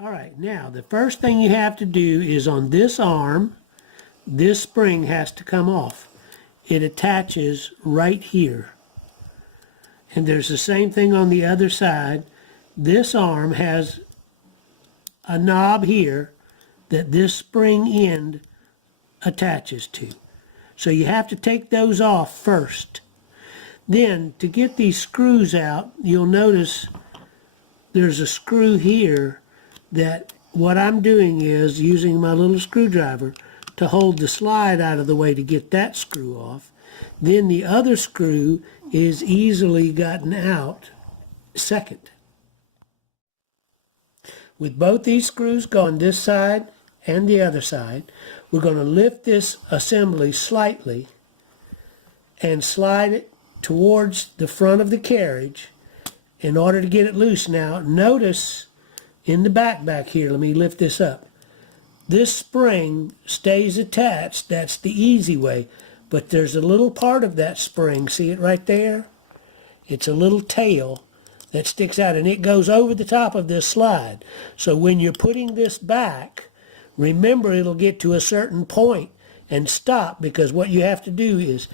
All right, now the first thing you have to do is on this arm, this spring has to come off. It attaches right here. And there's the same thing on the other side. This arm has a knob here that this spring end attaches to. So you have to take those off first. Then to get these screws out, you'll notice there's a screw here that what I'm doing is using my little screwdriver to hold the slide out of the way to get that screw off. Then the other screw is easily gotten out second. With both these screws going this side and the other side, we're going to lift this assembly slightly and slide it towards the front of the carriage in order to get it loose. Now notice in the back here, let me lift this up. This spring stays attached. That's the easy way. But there's a little part of that spring, see it right there? It's a little tail that sticks out and it goes over the top of this slide. So when you're putting this back, remember it'll get to a certain point and stop, because what you have to do is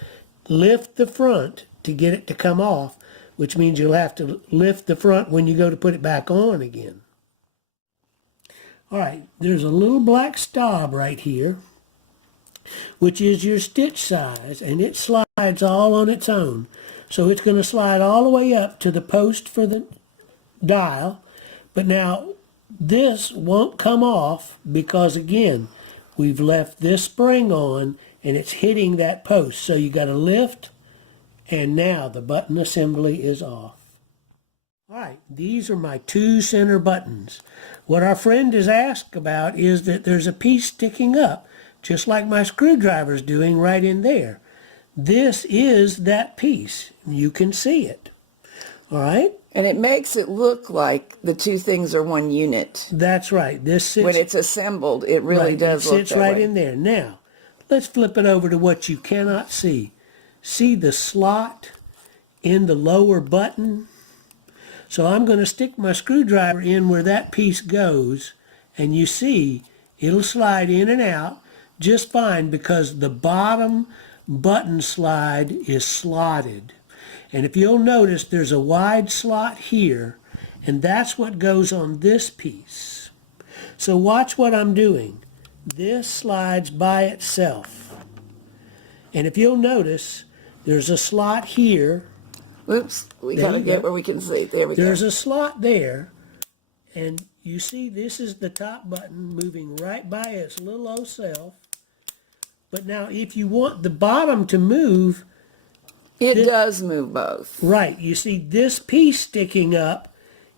lift the front to get it to come off, which means you'll have to lift the front when you go to put it back on again. All right, there's a little black stop right here, which is your stitch size, and it slides all on its own. So it's going to slide all the way up to the post for the dial. But now this won't come off because, again, we've left this spring on and it's hitting that post. So you got to lift, and now the button assembly is off. All right, these are my two center buttons. What our friend has asked about is that there's a piece sticking up, just like my screwdriver's doing right in there. This is that piece. You can see it. All right? And it makes it look like the two things are one unit. That's right. This sits, when it's assembled, it really does look that way. It sits right in there. Now, let's flip it over to what you cannot see. See the slot in the lower button? So I'm going to stick my screwdriver in where that piece goes, and you see it'll slide in and out just fine because the bottom button slide is slotted. And if you'll notice, there's a wide slot here, and that's what goes on this piece. So watch what I'm doing. This slides by itself. And if you'll notice, there's a slot here. Oops, we got to get where we can see. There we go. There's a slot there, and you see this is the top button moving right by its little old self. But now if you want the bottom to move, it does move both. Right. You see this piece sticking up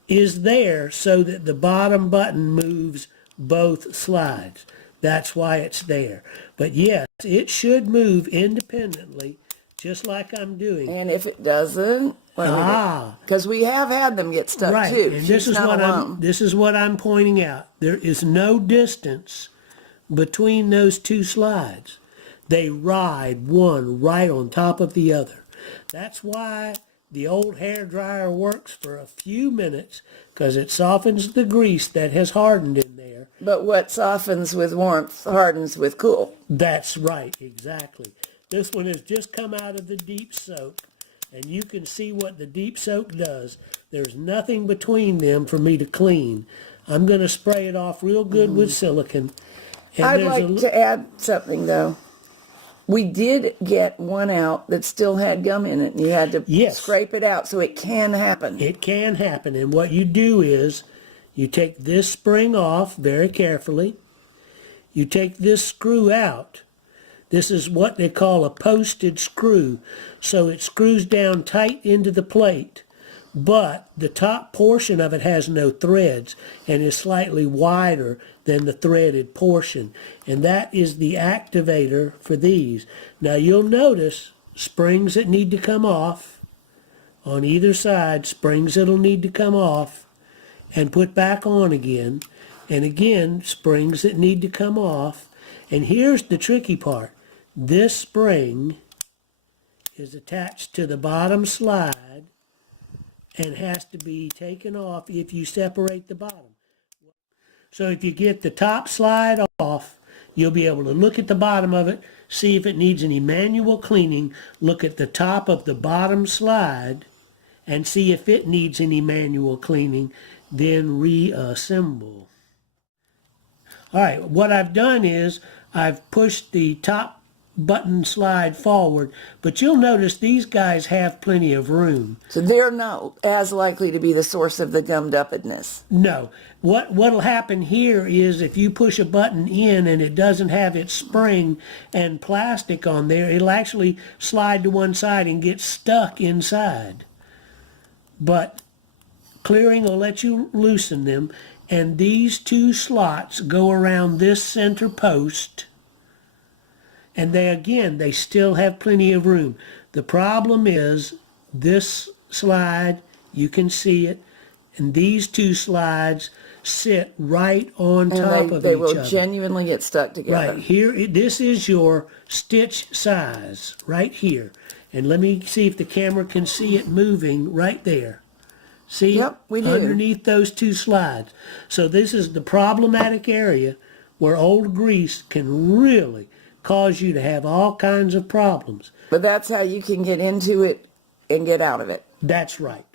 is there so that the bottom button moves both slides. That's why it's there. But yes, it should move independently, just like I'm doing. And if it doesn't, because we have had them get stuck right. too. And this is what I'm pointing out. There is no distance between those two slides. They ride one right on top of the other. That's why the old hair dryer works for a few minutes, because it softens the grease that has hardened in there. But what softens with warmth hardens with cool. That's right, exactly. This one has just come out of the deep soak, and you can see what the deep soak does. There's nothing between them for me to clean. I'm going to spray it off real good with silicone. And I'd like to add something, though. We did get one out that still had gum in it, and you had to scrape it out, so it can happen. It can happen, and what you do is you take this spring off very carefully. You take this screw out. This is what they call a posted screw, so it screws down tight into the plate, but the top portion of it has no threads and is slightly wider than the threaded portion, and that is the activator for these. Now you'll notice springs that need to come off on either side, springs that'll need to come off and put back on again, and again springs that need to come off. And here's the tricky part. This spring is attached to the bottom slide and has to be taken off if you separate the bottom. So if you get the top slide off, you'll be able to look at the bottom of it, see if it needs any manual cleaning, look at the top of the bottom slide, and see if it needs any manual cleaning, then reassemble. All right, what I've done is I've pushed the top button slide forward, but you'll notice these guys have plenty of room. So they're not as likely to be the source of the gummed upness. No. What'll happen here is if you push a button in and it doesn't have its spring and plastic on there, it'll actually slide to one side and get stuck inside. But clearing will let you loosen them, and these two slots go around this center post, and they still have plenty of room. The problem is this slide, you can see it, and these two slides sit right on top of each other. They will genuinely get stuck together. Right here, this is your stitch size right here. And let me see if the camera can see it moving right there. See? Yep, we do. Underneath those two slides. So this is the problematic area where old grease can really cause you to have all kinds of problems. But that's how you can get into it and get out of it. That's right.